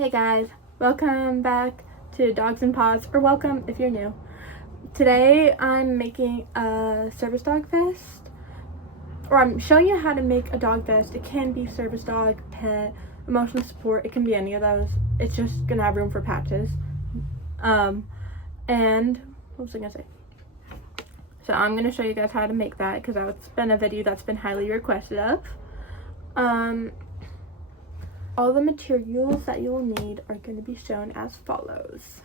Hey guys, welcome back to Dogs and Paws, or welcome if you're new. Today I'm making a service dog vest, or I'm showing you how to make a dog vest. It can be service dog, pet, emotional support, it can be any of those. It's just gonna have room for patches. And what was I gonna say? So I'm gonna show you guys how to make that because that's been a video that's been highly requested of. All the materials that you will need are going to be shown as follows.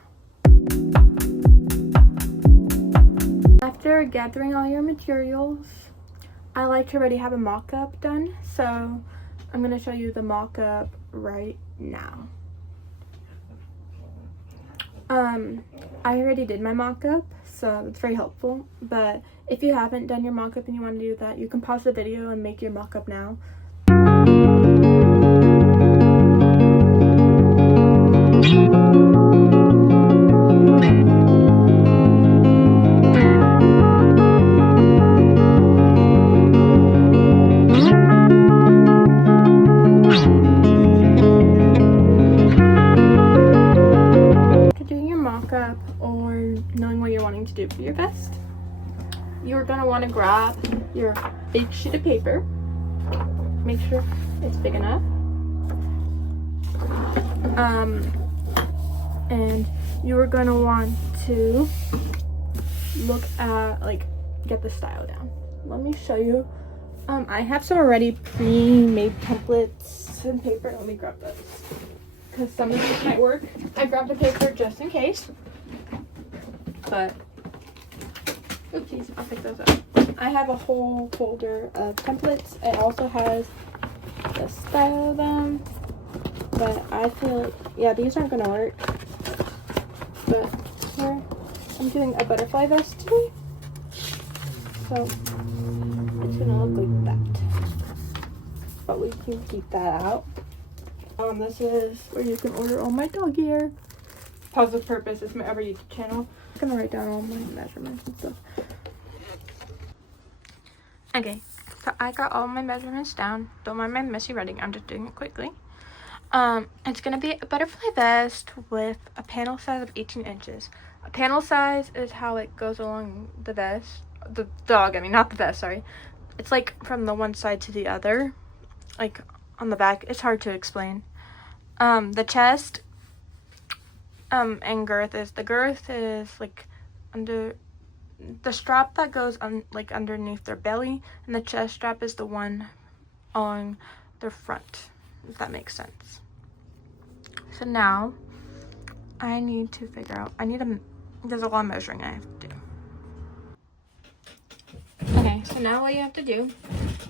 After gathering all your materials, I like to already have a mock-up done, so I'm going to show you the mock-up right now. I already did my mock-up, so it's very helpful, but if you haven't done your mock-up and you want to do that, you can pause the video and make your mock-up now. Mock-up or knowing what you're wanting to do for your vest, you're going to want to grab your big sheet of paper. Make sure it's big enough. And you're going to want to look at, get the style down. Let me show you. I have some already pre-made templates and paper. Let me grab those, because some of these might work. I grabbed the paper just in case, but oopsies, I'll pick those up. I have a whole folder of templates. It also has the style of them, but I feel like, yeah, these aren't gonna work. But here, I'm doing a butterfly vest today, so it's gonna look like that. But we can keep that out. This is where you can order all my dog gear. Pause with Purpose is my other YouTube channel. I'm gonna write down all my measurements and stuff. Okay, so I got all my measurements down. Don't mind my messy writing, I'm just doing it quickly. It's gonna be a butterfly vest with a panel size of 18 inches. A panel size is how it goes along the vest. The dog, I mean, not the vest, sorry. It's like from the one side to the other. Like on the back, it's hard to explain. The chest and girth is like under the strap that goes underneath their belly, and the chest strap is the one on their front, if that makes sense. So now I need to figure out, there's a lot of measuring I have to do. Okay, so now what you have to do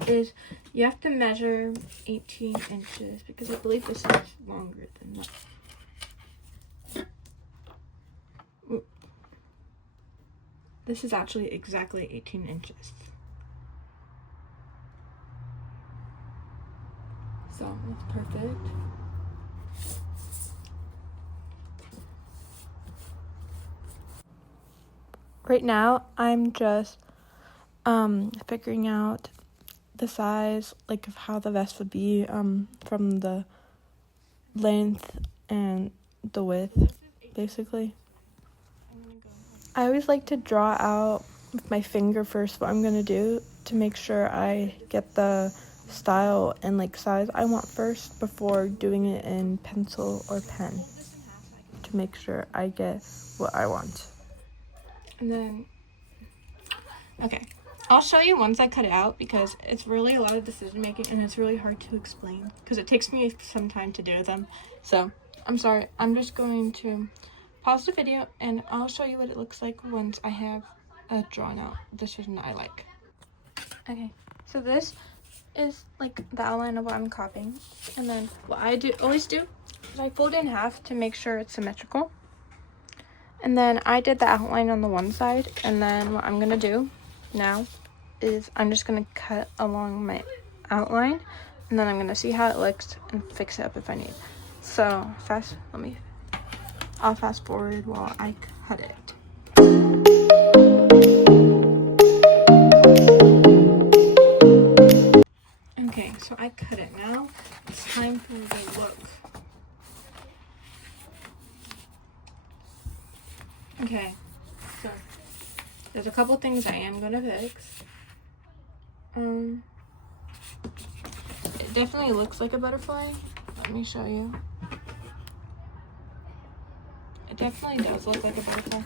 is you have to measure 18 inches because I believe this is longer than that. This is actually exactly 18 inches. So that's perfect. Right now, I'm just figuring out the size, of how the vest would be from the length and the width, basically. I always like to draw out with my finger first what I'm gonna do to make sure I get the style and size I want first before doing it in pencil or pen, to make sure I get what I want. And then, okay, I'll show you once I cut it out because it's really a lot of decision making and it's really hard to explain because it takes me some time to do them. So I'm sorry, I'm just going to pause the video and I'll show you what it looks like once I have a drawn out decision that I like. Okay, so this is the outline of what I'm copying, and then what I always do is I fold it in half to make sure it's symmetrical. And then I did the outline on the one side, and then what I'm gonna do now is I'm just gonna cut along my outline, and then I'm gonna see how it looks and fix it up if I need. So I'll fast forward while I cut it. Okay, so I cut it now. It's time for the look. Okay, so there's a couple things I am gonna fix. It definitely looks like a butterfly. Let me show you. It definitely does look like a butterfly.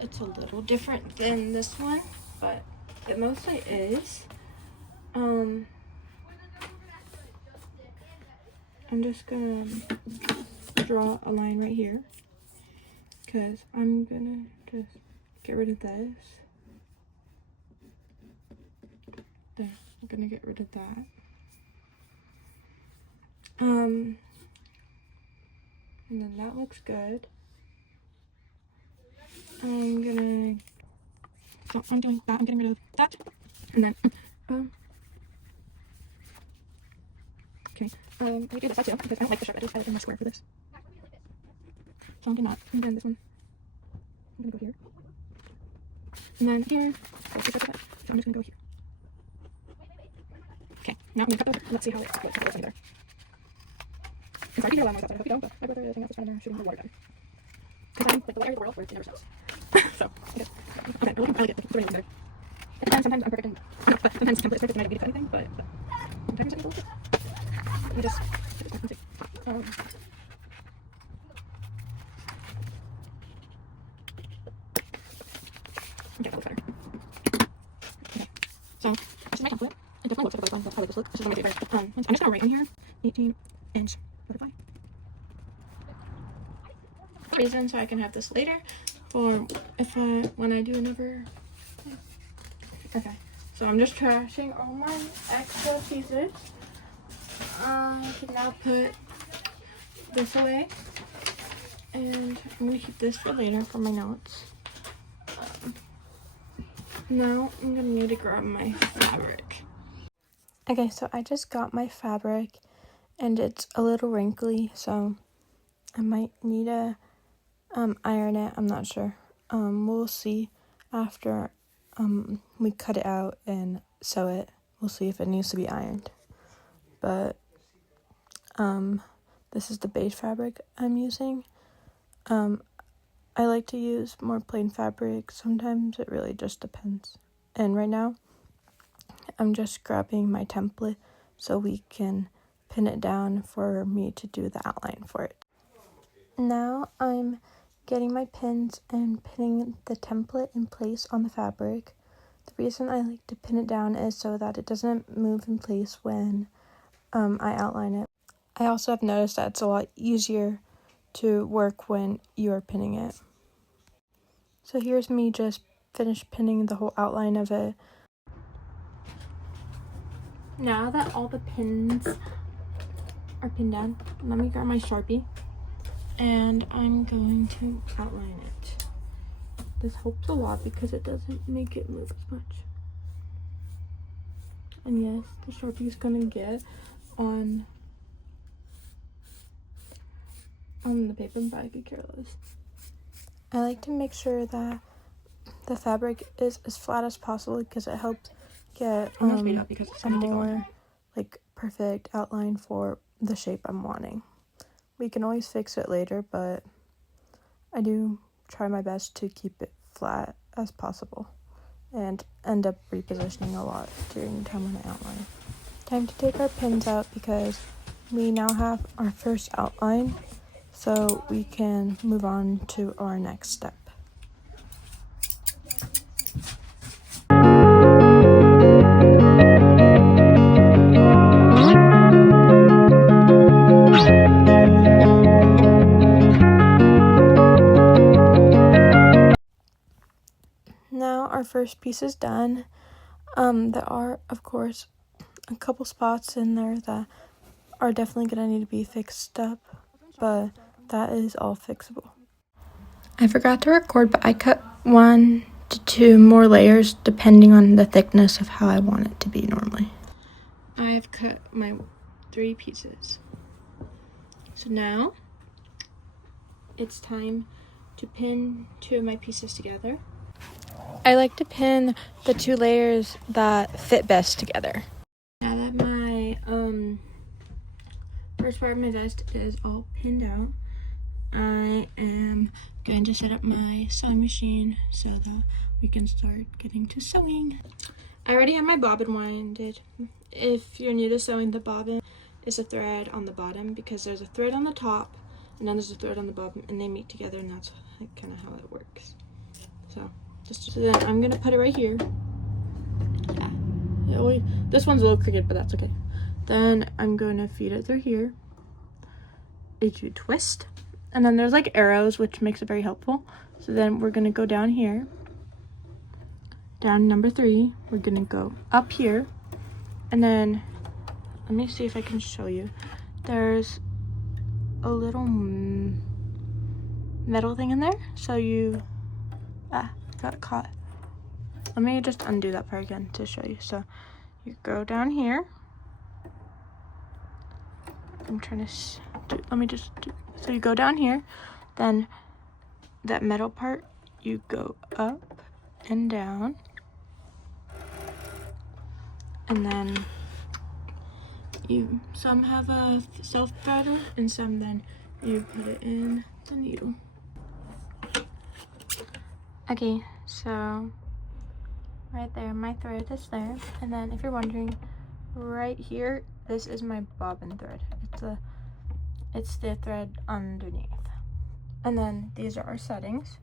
It's a little different than this one, but it mostly is. I'm just gonna draw a line right here because I'm gonna just get rid of this. There, I'm gonna get rid of that. And then that looks good. I'm doing that, I'm getting rid of that. And then, okay, we do this side too, because I don't like the sharp edges, I like my square for this. So I'm doing that, and then this one, I'm gonna go here. And then here, so I'm just gonna go here. Okay, now I'm gonna cut over, let's see how it looks together. I'm sorry if you hear a lot of noise outside, I hope you don't, but my brother is hanging out the side of shooting the water gun. Because I'm like the area of the world where it never snows. So, okay, we're looking really good, it's really good. It depends, sometimes I'm perfect and, but sometimes template is perfect and I don't need to cut anything, but sometimes it's a little bit. Let me just get this one, okay. Okay, that looks better. Okay, so this is my template. It definitely looks like a butterfly, that's how this looks. This is one of my favorite. I'm just gonna write in here 18-inch butterfly. Reason so I can have this later for when I do another. Okay, so I'm just trashing all my extra pieces. I can now put this away, and I'm gonna keep this for later for my notes. Now I'm gonna need to grab my fabric. Okay, so I just got my fabric, and it's a little wrinkly, so I might need to iron it. I'm not sure. We'll see after we cut it out and sew it. We'll see if it needs to be ironed. But this is the beige fabric I'm using. I like to use more plain fabric. Sometimes it really just depends. And right now, I'm just grabbing my template so we can pin it down for me to do the outline for it. Now I'm getting my pins and pinning the template in place on the fabric. The reason I like to pin it down is so that it doesn't move in place when I outline it. I also have noticed that it's a lot easier to work when you're pinning it. So here's me just finished pinning the whole outline of it. Now that all the pins are pinned down, let me grab my Sharpie and I'm going to outline it. This helps a lot because it doesn't make it move as much. And yes, the Sharpie is gonna get on the paper, but I could care less. I like to make sure that the fabric is as flat as possible because it helps get a more like perfect outline for the shape I'm wanting. We can always fix it later, but I do try my best to keep it flat as possible and end up repositioning a lot during the time when I outline. Time to take our pins out because we now have our first outline, so we can move on to our next step. Now our first piece is done. There are, of course, a couple spots in there that are definitely going to need to be fixed up, but that is all fixable. I forgot to record, but I cut 1 to 2 more layers depending on the thickness of how I want it to be normally. I've cut my 3 pieces. So now it's time to pin 2 of my pieces together. I like to pin the 2 layers that fit best together. Now that my first part of my vest is all pinned out, I am going to set up my sewing machine so that we can start getting to sewing. I already have my bobbin winded. If you're new to sewing, the bobbin is a thread on the bottom because there's a thread on the top and then there's a thread on the bottom and they meet together, and that's kind of how it works. So then I'm gonna put it right here. Yeah, this one's a little crooked, but that's okay. Then I'm going to feed it through here. You twist, and then there's like arrows, which makes it very helpful. So then we're gonna go down here, down number 3. We're gonna go up here, and then let me see if I can show you. There's a little metal thing in there, so you got caught. Let me just undo that part again to show you. So you go down here. I'm trying to so you go down here, then that metal part, you go up and down, and then some have a self threader and some then you put it in the needle. Okay, so right there, my thread is there, and then if you're wondering, right here, this is my bobbin thread. It's the thread underneath. And then these are our settings.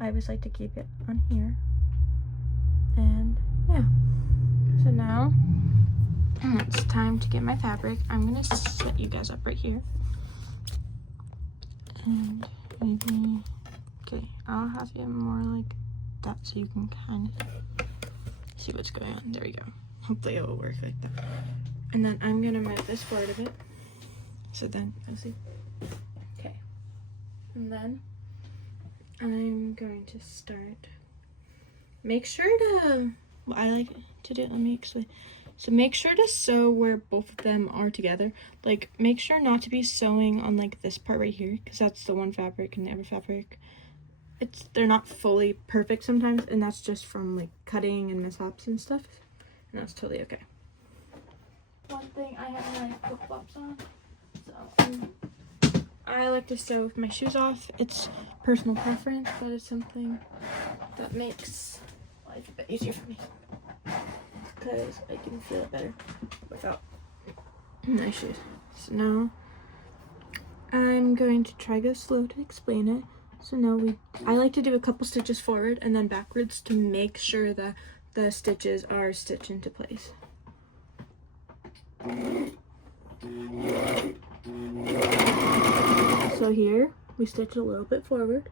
I always like to keep it on here. And yeah. So now it's time to get my fabric. I'm gonna set you guys up right here. And maybe, okay, I'll have you more like that so you can kind of see what's going on. There we go. Hopefully it will work like that. And then I'm gonna move this forward a bit. So then, you'll see. Okay. And then I'm going to start. Make sure to, what I like to do, let me explain. So make sure to sew where both of them are together. Like, make sure not to be sewing on like this part right here, because that's the one fabric and the other fabric. They're not fully perfect sometimes, and that's just from like cutting and mishaps and stuff. And that's totally okay. One thing, I have my flip-flops on. So I like to sew with my shoes off. It's personal preference, but it's something that makes life a bit easier for me because I can feel it better without my shoes. So now I'm going to try go slow to explain it. So now I like to do a couple stitches forward and then backwards to make sure that the stitches are stitched into place. So here we stitch a little bit forward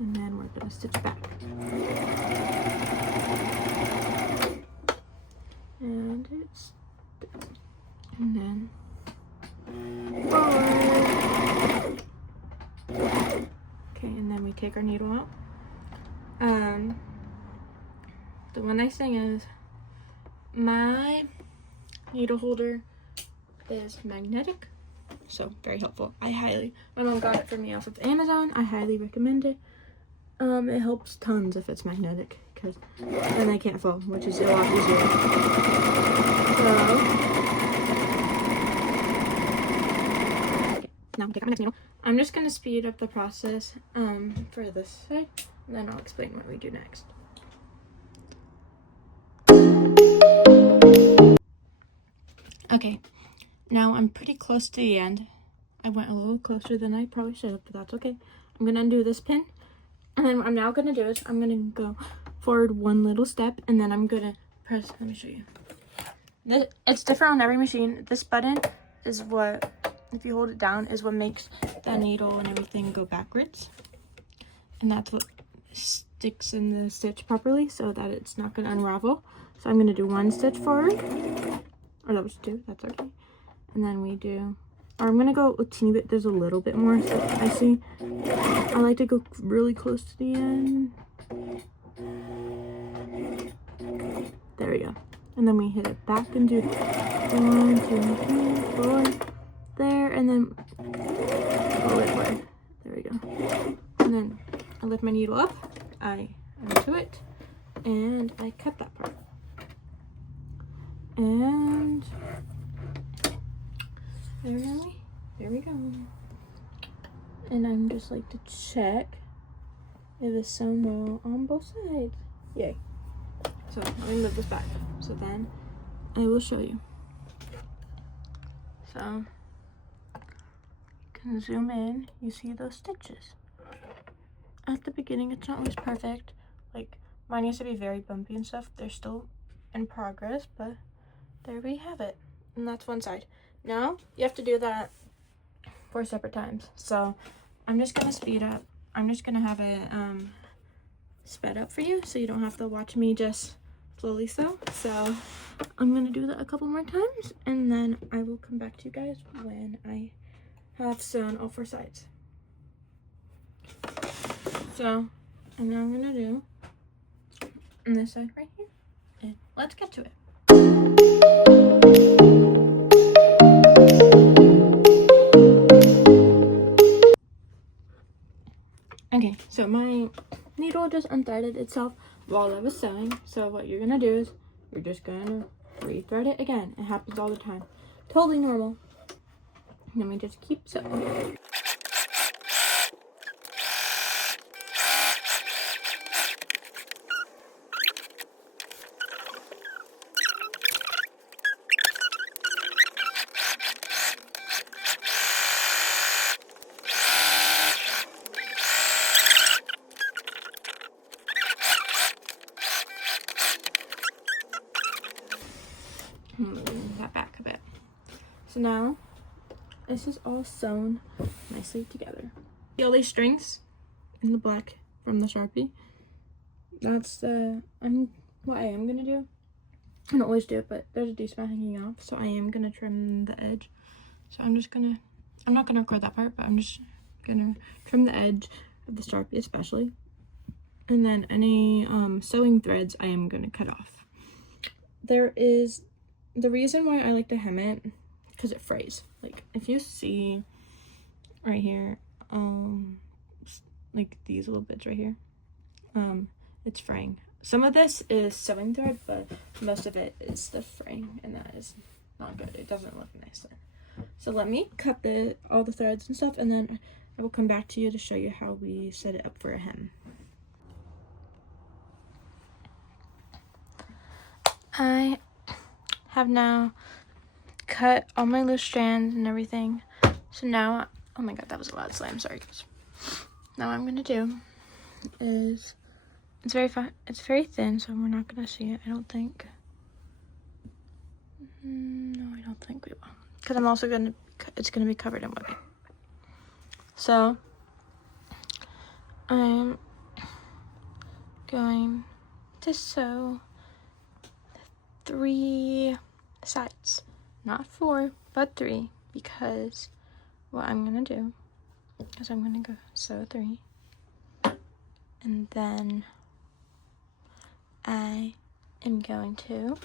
and then we're going to stitch back. And then forward. Okay, and then we take our needle out. The one nice thing is my needle holder is magnetic, so very helpful. My mom got it for me off of Amazon. I highly recommend it. It helps tons if it's magnetic, because then they can't fall, which is a lot easier. So, okay, now I'm taking my next needle. I'm just going to speed up the process for this side, and then I'll explain what we do next. Okay, now I'm pretty close to the end. I went a little closer than I probably should have, but that's okay. I'm going to undo this pin, and then what I'm now going to do is I'm going to go forward one little step, and then I'm going to press, let me show you. It's different on every machine. This button is what, if you hold it down, is what makes the needle and everything go backwards. And that's what sticks in the stitch properly so that it's not going to unravel. So I'm going to do one stitch forward. Or that was 2, that's okay. And then we do, or I'm gonna go a teeny bit, there's a little bit more, so I see. I like to go really close to the end. There we go. And then we hit it back and do 1, 2, 3, 4, there, and then forward. There we go. And then I lift my needle up, I undo it, and I cut that part. And there here we go. And I'm just like to check if it's sewn well on both sides. Yay. So let me move this back. So then I will show you. So you can zoom in, you see those stitches. At the beginning, it's not always perfect. Like, mine used to be very bumpy and stuff. They're still in progress, but there we have it. And that's one side. Now, you have to do that 4 separate times. So, I'm just gonna speed up. I'm just gonna have it sped up for you, so you don't have to watch me just slowly sew. So, I'm gonna do that a couple more times, and then I will come back to you guys when I have sewn all 4 sides. So, and now I'm gonna do on this side right here, and let's get to it. Okay, so my needle just unthreaded itself while I was sewing. So what you're gonna do is you're just gonna re-thread it again. It happens all the time. Totally normal. And then we just keep sewing. Move that back a bit. So now this is all sewn nicely together. See all these strings in the black from the Sharpie? That's what I am gonna do. I don't always do it, but there's a decent amount hanging off, so I am gonna trim the edge. So I'm not gonna record that part, but I'm just gonna trim the edge of the Sharpie especially. And then any sewing threads I am gonna cut off. There is the reason why I like to hem it, because it frays. Like if you see right here, like these little bits right here, it's fraying. Some of this is sewing thread, but most of it is the fraying, and that is not good. It doesn't look nice then. So let me cut all the threads and stuff, and then I will come back to you to show you how we set it up for a hem. I have now cut all my loose strands and everything. So now, oh my god, that was a loud slam, sorry guys. Now what I'm gonna do is, it's very thin, so we're not gonna see it, I don't think. No, I don't think we will, because I'm also it's gonna be covered in webbing. So I'm going to sew 3 sides, not 4, but 3, because what I'm gonna do is I'm gonna go sew 3, and then I am going to,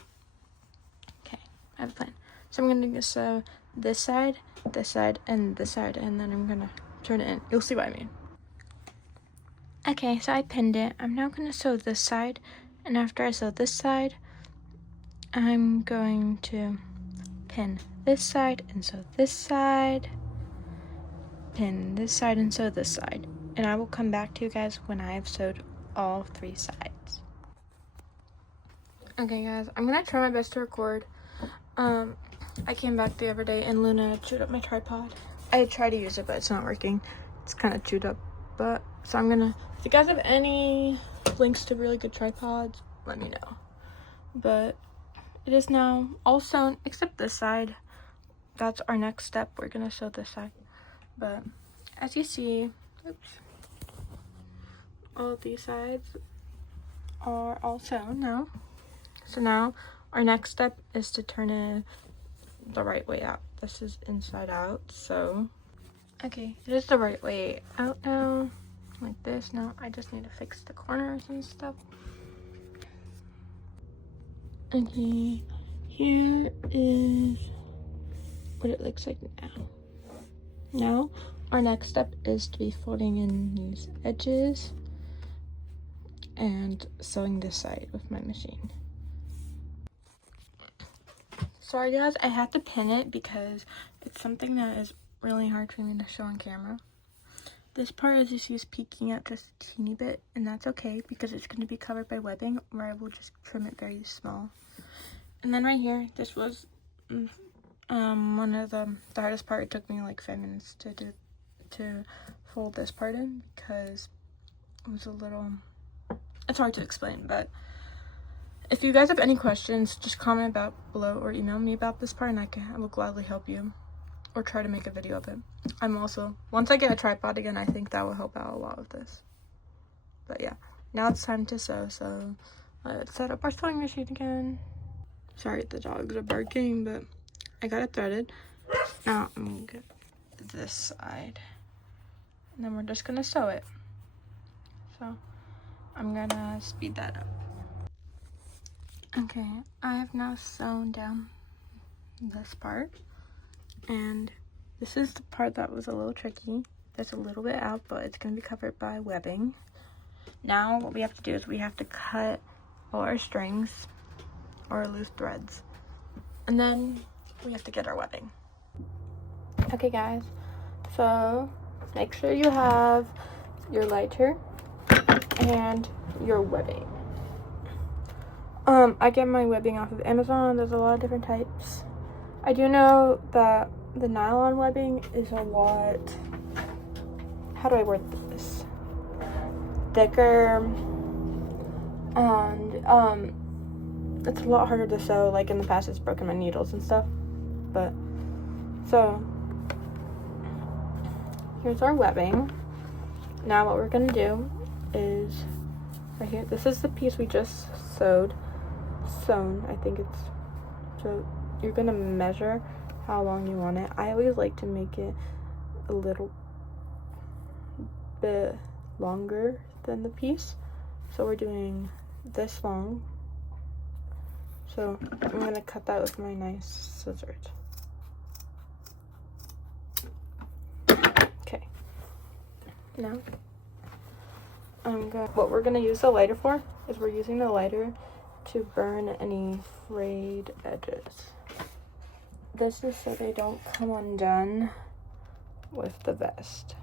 okay, I have a plan. So I'm gonna go sew this side, and this side, and then I'm gonna turn it in. You'll see what I mean. Okay, so I pinned it. I'm now gonna sew this side, and after I sew this side, I'm going to pin this side and sew this side, pin this side and sew this side, and I will come back to you guys when I have sewed all 3 sides. Okay guys, I'm gonna try my best to record. I came back the other day and Luna chewed up my tripod. I tried to use it, but it's not working. It's kind of chewed up, but so I'm gonna, if you guys have any links to really good tripods, let me know. But it is now all sewn except this side. That's our next step. We're gonna sew this side. But as you see, oops, all of these sides are all sewn now. So now our next step is to turn it the right way out. This is inside out, so okay, it is the right way out now, like this. Now I just need to fix the corners and stuff. Okay, here is what it looks like now. Now our next step is to be folding in these edges and sewing this side with my machine. Sorry guys, I had to pin it because it's something that is really hard for me to show on camera. This part, as you see, is peeking out just a teeny bit, and that's okay because it's going to be covered by webbing, or I will just trim it very small. And then right here, this was one of the hardest part. It took me like 5 minutes to fold this part in because it was a little, it's hard to explain. But if you guys have any questions, just comment below or email me about this part, and I will gladly help you or try to make a video of it. I'm also, once I get a tripod again, I think that will help out a lot with this. But yeah, now it's time to sew, so let's set up our sewing machine again. Sorry the dogs are barking, but I got it threaded. Now I'm gonna get this side, and then we're just gonna sew it. So I'm gonna speed that up. Okay, I have now sewn down this part, and this is the part that was a little tricky. There's a little bit out, but it's going to be covered by webbing. Now what we have to do is we have to cut all our strings or loose threads, and then we have to get our webbing. Okay guys, so make sure you have your lighter and your webbing. I get my webbing off of Amazon. There's a lot of different types. I do know that the nylon webbing is a lot, how do I word this, thicker, and it's a lot harder to sew. Like in the past, it's broken my needles and stuff. But so here's our webbing. Now what we're gonna do is right here, this is the piece we just sewn, I think it's, so you're gonna measure how long you want it. I always like to make it a little bit longer than the piece, so we're doing this long. So I'm gonna cut that with my nice scissors. Okay, now what we're gonna use the lighter for is we're using the lighter to burn any frayed edges. This is so they don't come undone with the vest.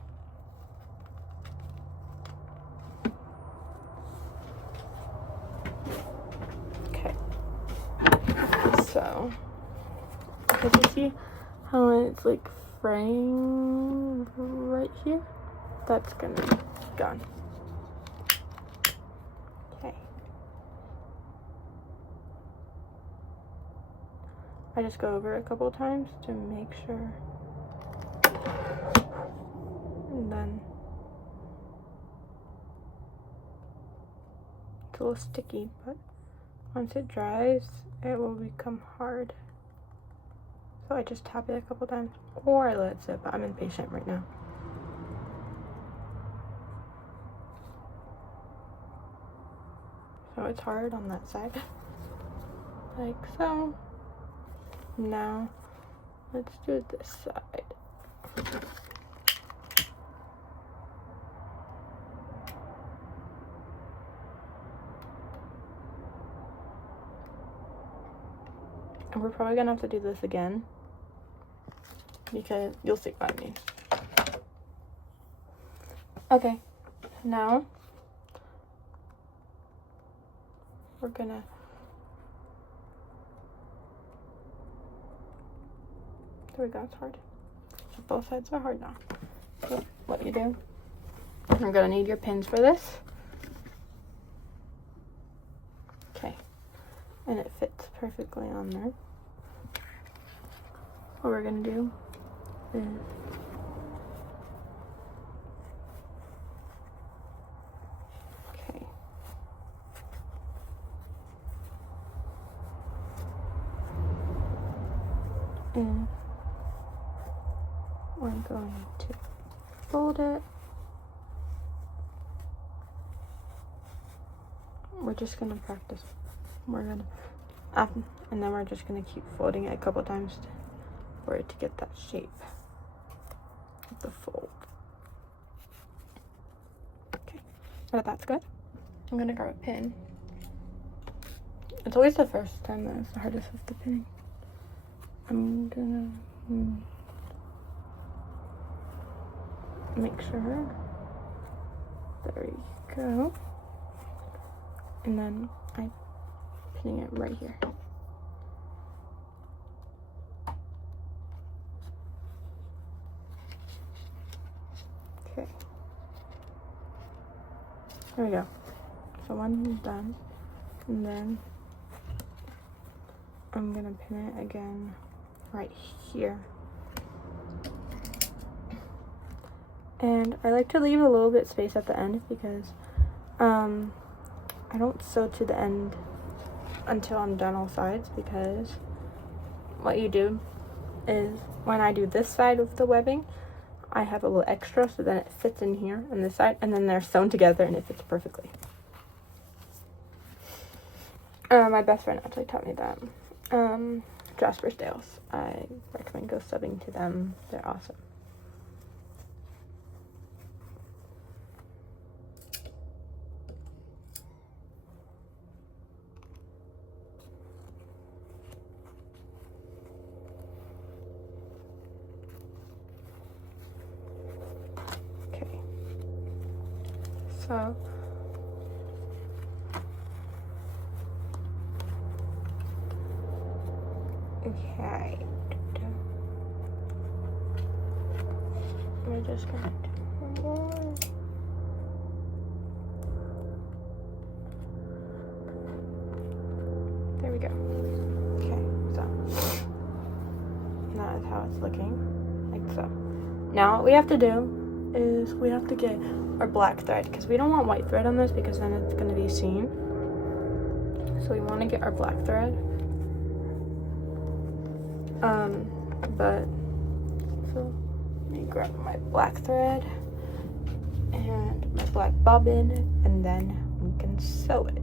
Okay, so because you see how it's like fraying right here, that's gonna be gone. I just go over it a couple of times to make sure, and then it's a little sticky, but once it dries, it will become hard. So I just tap it a couple times, or I let it sit, but I'm impatient right now. So it's hard on that side, like so. Now let's do this side. And we're probably gonna have to do this again because you'll see what I mean. Okay, now we're gonna there we go, it's hard. So both sides are hard now. So what you do, you're gonna need your pins for this. Okay, and it fits perfectly on there. What we're gonna do is and we're going to fold it. We're just gonna practice. We're gonna, and then we're just gonna keep folding it a couple times for it to get that shape of the fold. Okay, so that's good. I'm gonna grab a pin. It's always the first time that it's the hardest with the pinning. I'm gonna make sure. There you go. And then I'm pinning it right here. Okay. There we go. So one's done. And then I'm gonna pin it again right here. And I like to leave a little bit space at the end because I don't sew to the end until I'm done all sides, because what you do is when I do this side of the webbing, I have a little extra, so then it fits in here on this side, and then they're sewn together and it fits perfectly. My best friend actually taught me that. Jasper Stales. I recommend go subbing to them. They're awesome. Okay. So okay. We're just gonna do one more. There we go. Okay, so that is how it's looking, like so. Now what we have to do is we have to get our black thread, because we don't want white thread on this because then it's going to be seen. So we want to get our black thread. But so let me grab my black thread and my black bobbin, and then we can sew it.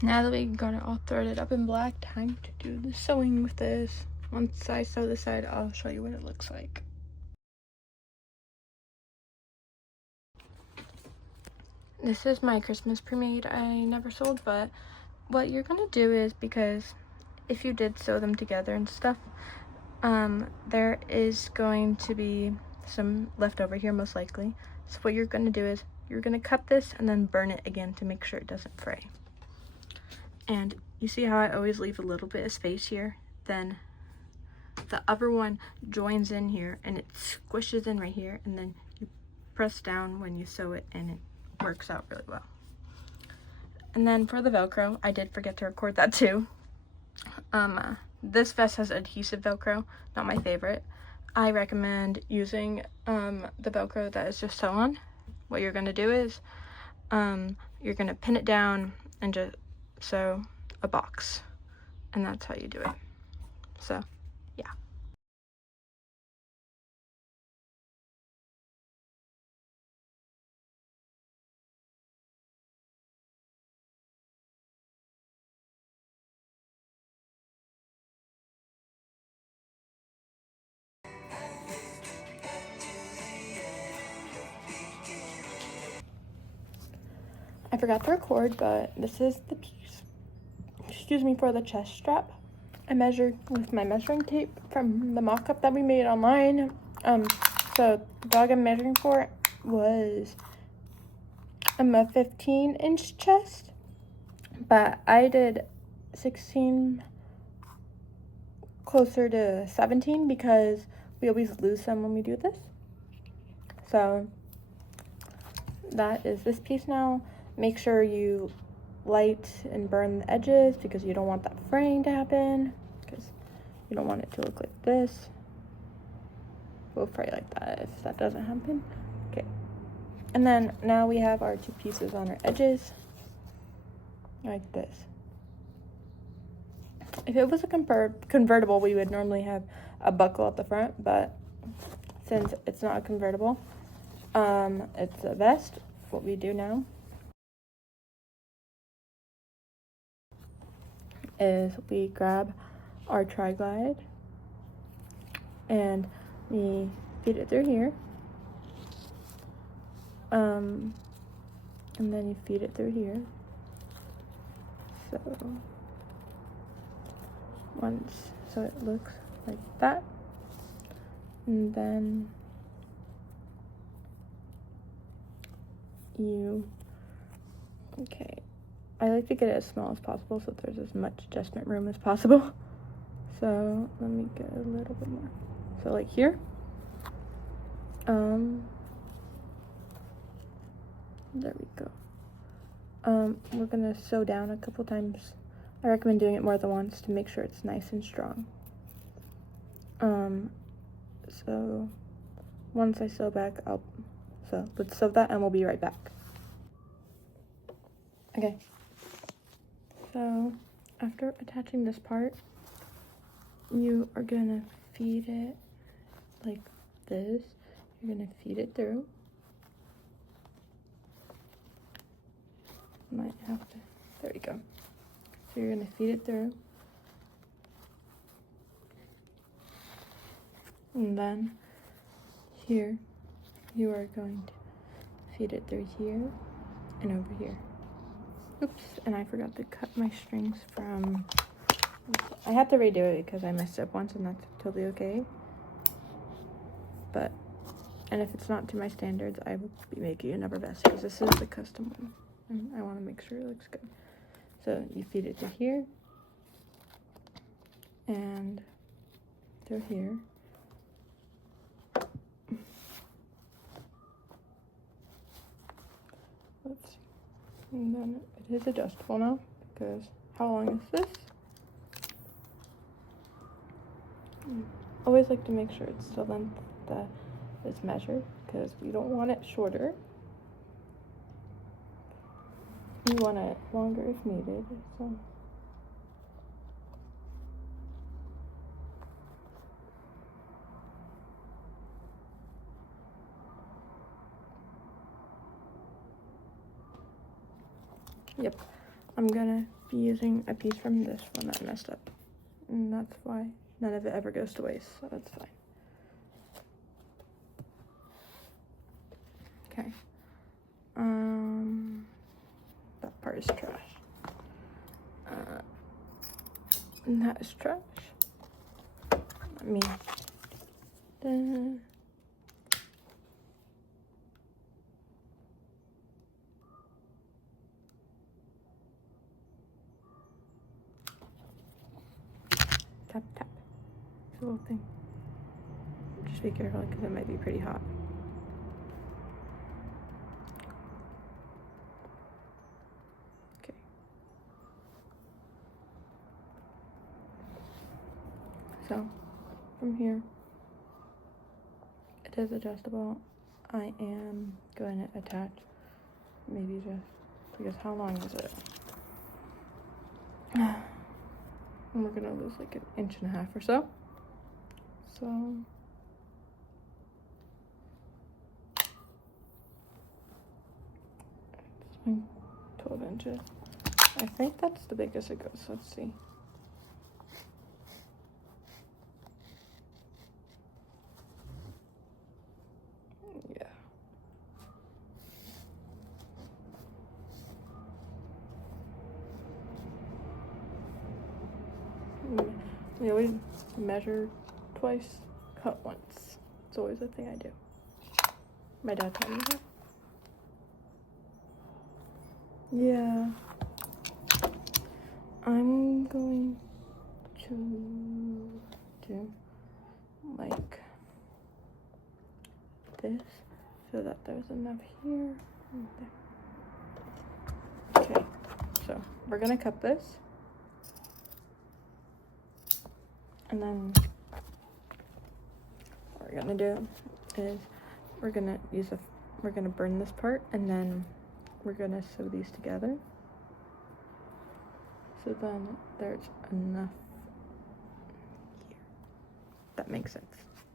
Now that we got it all threaded up in black, time to do the sewing with this. Once I sew this side, I'll show you what it looks like. This is my Christmas pre-made I never sold, but what you're gonna do is, because if you did sew them together and stuff, there is going to be some left over here most likely. So what you're gonna do is you're gonna cut this and then burn it again to make sure it doesn't fray. And you see how I always leave a little bit of space here? Then the upper one joins in here and it squishes in right here, and then you press down when you sew it and it works out really well. And then for the Velcro, I did forget to record that too. This vest has adhesive Velcro, not my favorite. I recommend using the Velcro that is just sewn on. What you're gonna do is you're gonna pin it down and just sew a box, and that's how you do it. So yeah. I forgot to record, but this is the piece, excuse me, for the chest strap. I measured with my measuring tape from the mock-up that we made online. So the dog I'm measuring for was a 15-inch chest, but I did 16, closer to 17, because we always lose some when we do this. So that is this piece now. Make sure you light and burn the edges, because you don't want that fraying to happen, because you don't want it to look like this. We'll fray like that if that doesn't happen. Okay. And then now we have our two pieces on our edges, like this. If it was a convertible, we would normally have a buckle at the front, but since it's not a convertible, it's a vest. What we do now is we grab our tri-glide and we feed it through here, and then you feed it through here. So so it looks like that, and then okay, I like to get it as small as possible so there's as much adjustment room as possible. So let me get a little bit more. So like here, there we go. We're gonna sew down a couple times. I recommend doing it more than once to make sure it's nice and strong. So once I sew back, let's sew that and we'll be right back. Okay, so after attaching this part, you are gonna feed it like this. You're gonna feed it through. Might have to, there we go. So you're gonna feed it through. And then here, you are going to feed it through here and over here. Oops, and I forgot to cut my strings from, I had to redo it because I messed up once and that's totally okay. But, and if it's not to my standards, I will be making another vest because this is the custom one. And I want to make sure it looks good. So you feed it to here and through here. Let's see. And then it is adjustable now because how long is this? Always like to make sure it's the length that is measured because we don't want it shorter. We want it longer if needed. So yep, I'm gonna be using a piece from this one that I messed up, and that's why none of it ever goes to waste, so that's fine. Okay, that part is trash. And that is trash. Let me tap tap. It's a little thing. Just be careful because it might be pretty hot. Okay. So from here, it is adjustable. I am going to attach maybe just because how long is it? And we're gonna lose like 1.5 inches or so. So it's like 12 inches. I think that's the biggest it goes. Let's see. Yeah. We always measure twice, cut once. It's always a thing I do. My dad taught me that. Yeah. I'm going to do like this so that there's enough here and there. Okay, so we're gonna cut this. And then what we're gonna do is we're gonna burn this part and then we're gonna sew these together. So then there's enough here. That makes sense.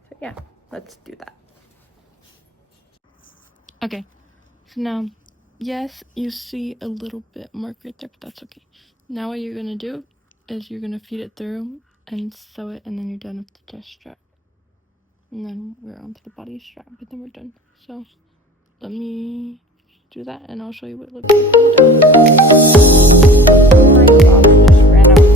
So yeah, let's do that. Okay, so now, yes, you see a little bit mark right there, but that's okay. Now what you're gonna do is you're gonna feed it through and sew it, and then you're done with the chest strap. And then we're onto the body strap, but then we're done. So let me do that, and I'll show you what it looks like when I'm done. My father just ran out right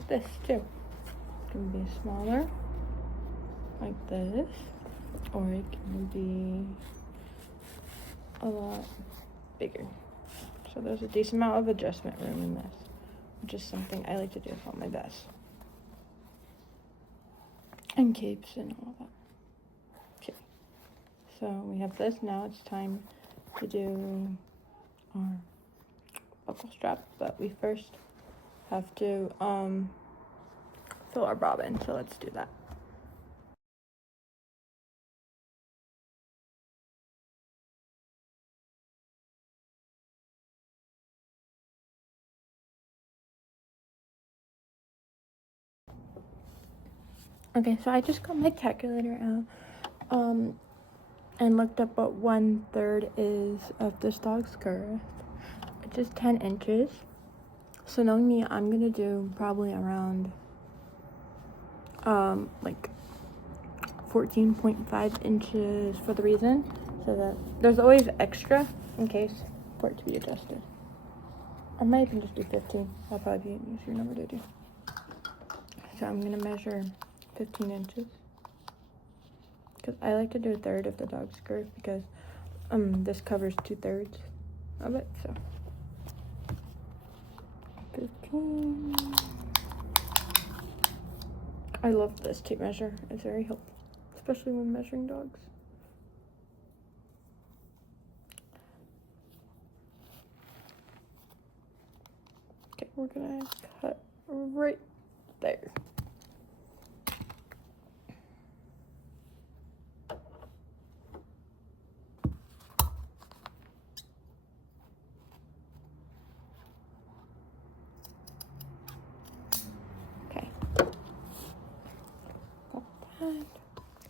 like this too. It can be smaller, like this, or it can be a lot bigger. So there's a decent amount of adjustment room in this, which is something I like to do with all my vests. And capes and all that. Okay, so we have this. Now it's time to do our buckle strap, but we first have to fill our bobbin, so let's do that. Okay, so I just got my calculator out and looked up what 1/3 is of this dog's girth, which is 10 inches. So knowing me, I'm gonna do probably around like 14.5 inches for the reason so that there's always extra in case for it to be adjusted. I might even just do 15. That'll probably be an easier number to do. So I'm gonna measure 15 inches because I like to do 1/3 of the dog's girth because this covers 2/3 of it. So 15. I love this tape measure. It's very helpful, especially when measuring dogs. Okay, we're gonna cut right there.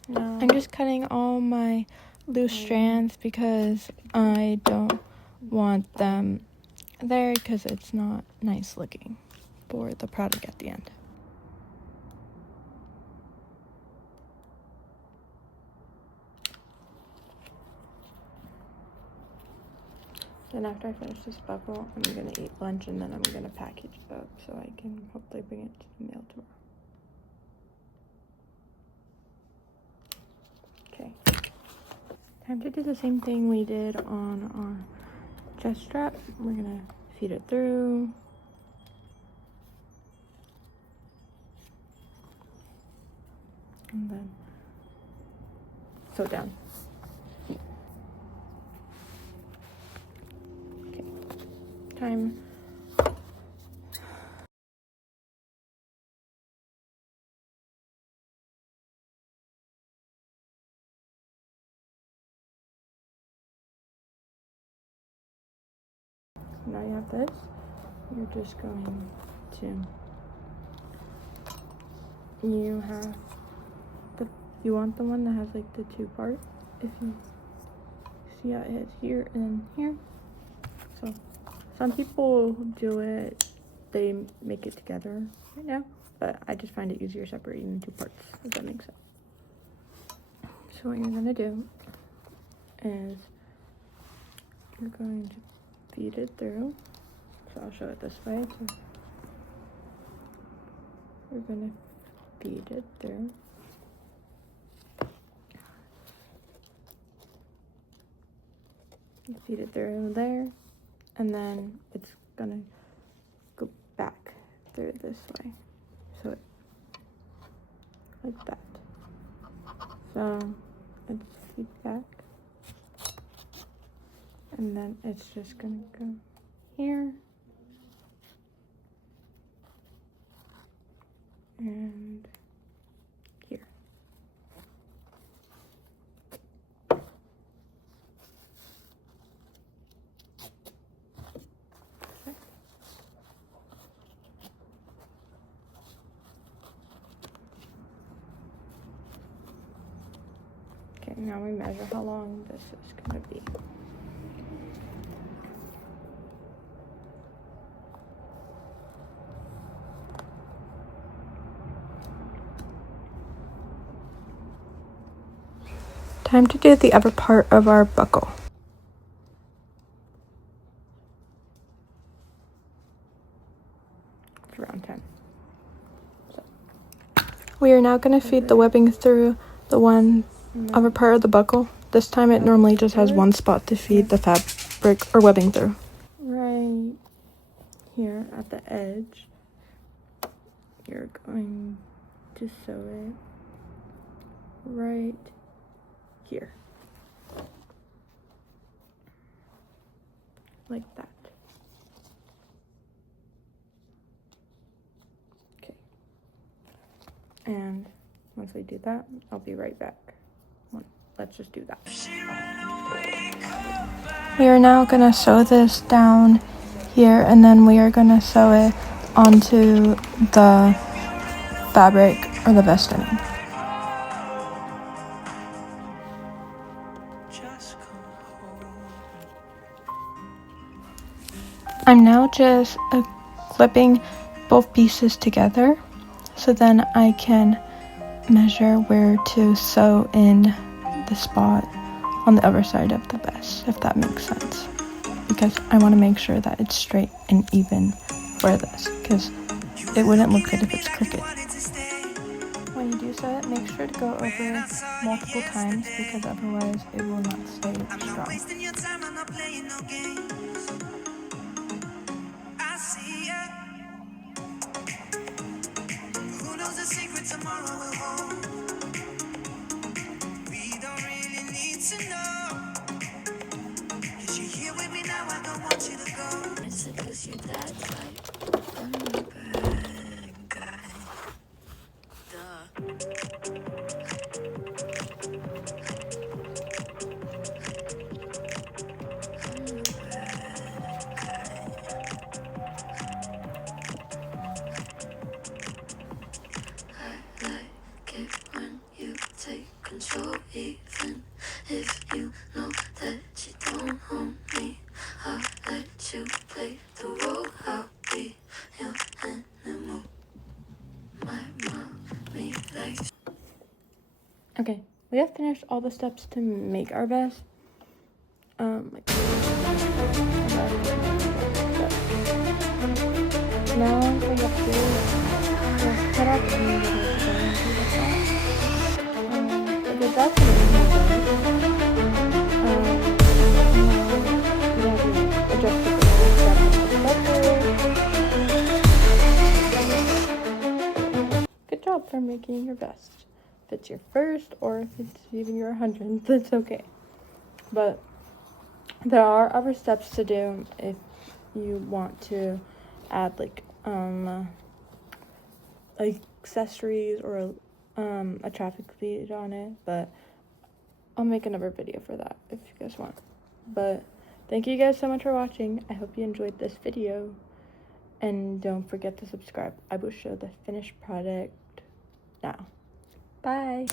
No. I'm just cutting all my loose strands because I don't want them there because it's not nice looking for the product at the end. Then after I finish this buckle, I'm gonna eat lunch and then I'm gonna package it up so I can hopefully bring it to the mail tomorrow. Okay, time to do the same thing we did on our chest strap. We're gonna feed it through. And then sew down. Okay, time. Now you have this. You're just going to. You want the one that has like the 2 part. If you see how it is here and here. So some people do it, they make it together right now, but I just find it easier separating the 2 parts, if that makes sense. So what you're gonna do is you're going to feed it through. So I'll show it this way. So we're gonna feed it through. Feed it through there, and then it's gonna go back through this way, so like that. So it's feed back, and then it's just gonna go here and here. Okay, now we measure how long this is gonna be. Time to do the upper part of our buckle. It's around 10. now going to feed the webbing through the one upper part of the buckle. This time it normally just has one spot to feed the fabric or webbing through. Right here at the edge, you're going to sew it right here. Like that. Okay. And once I do that, I'll be right back. Let's just do that. We are now going to sew this down here, and then we are going to sew it onto the fabric or the vest inning. I'm now just clipping both pieces together, so then I can measure where to sew in the spot on the other side of the vest, if that makes sense, because I want to make sure that it's straight and even for this, because it wouldn't look good if it's crooked. When you do sew it, make sure to go over multiple times, because otherwise it will not stay strong. Even if you know that you don't own me, I'll let you play the role. I'll be your animal. My mommy likes. Okay, we have finished all the steps to make our vest. Now we have to cut off the needle. That's what Good job for making your vest. If it's your first or if it's even your 100th, that's okay. But there are other steps to do if you want to add like accessories or a traffic lead on it, but I'll make another video for that if you guys want. But thank you guys so much for watching. I hope you enjoyed this video, and don't forget to subscribe. I will show the finished product now. Bye.